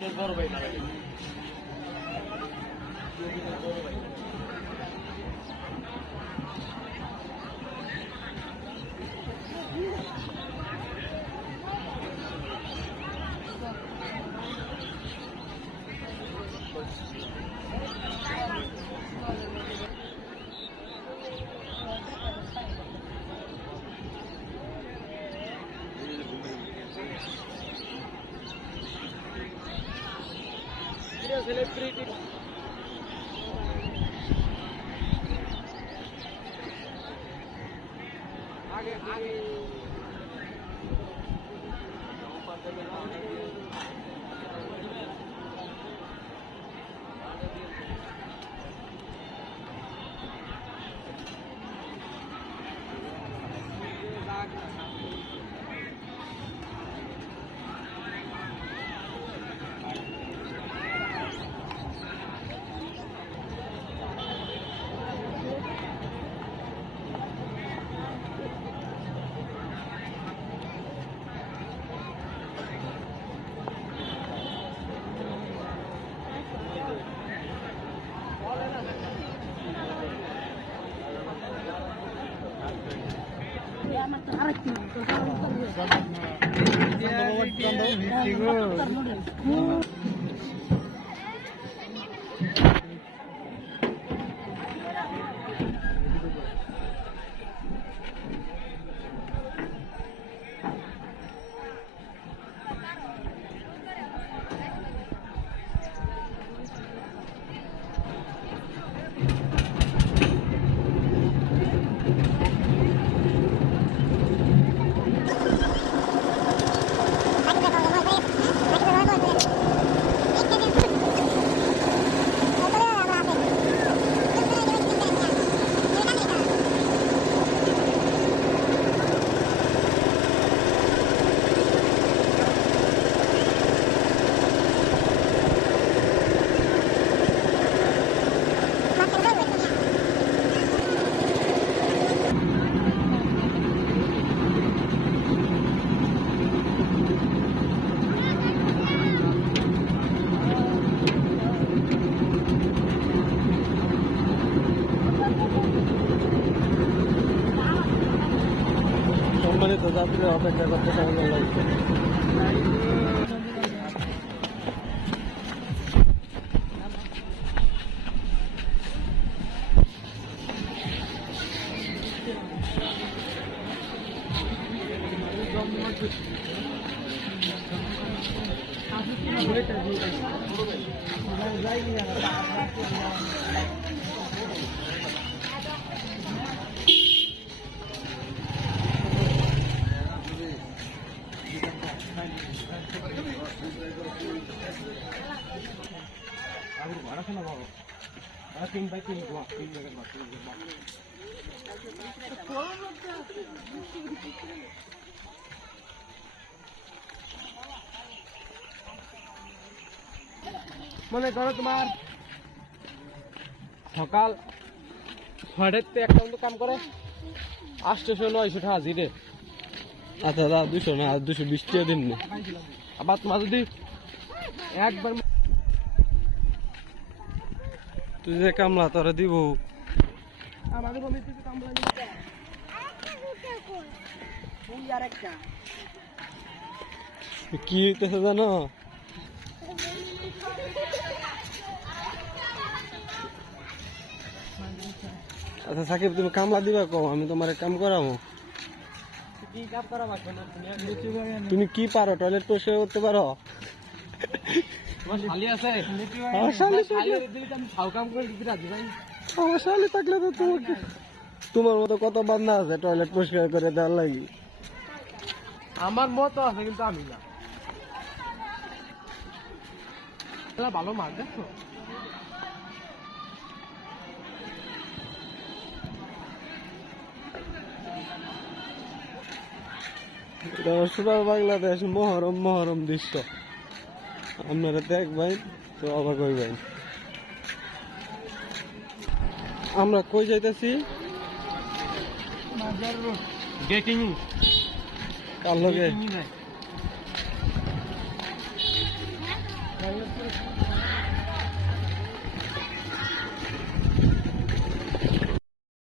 বড় ভাই না सेलिब्रिटी आगे आगे সম্মানিত যাত্রীরা অপেক্ষা করতে কেমন লাগছে মনে করো তোমার সকাল 6টাতে একটা মতো কাম করে 800-900 টাকা হাজিরে। আচ্ছা দাদা 200 না 220 টাকা দিন না। আবার তোমার যদি একবার তুই যে কামলা তোরা দিব আমাদের বলিতে কামলা দিতে ওই আরেকটা কি হইতেছে জানো আচ্ছা সাকিব তুমি কামলা দিবা কও আমি তোমার কাম করাবো কি কাম করাবা তুমি কি পারো টয়লেট পরিষ্কার করতে পারো তোমার শালি আছে আমার শালি থাকলে আমি ফাও কাম করে দিতে রাজি ভাই আমার শালি থাকলে তো তোমাকে তোমার মতো কত বান্দা আছে টয়লেট পরিষ্কার করে দেওয়ার লাগি আমার মতো আছে কিন্তু আমি না ভালো মার দেখো সুরার বাংলাদেশ মহরম মহরম দৃশ্য আপনারা দেখবেন তো অবাক হইবেন। আমরা কই যাইতেছি গেটিং কার লগে ভাই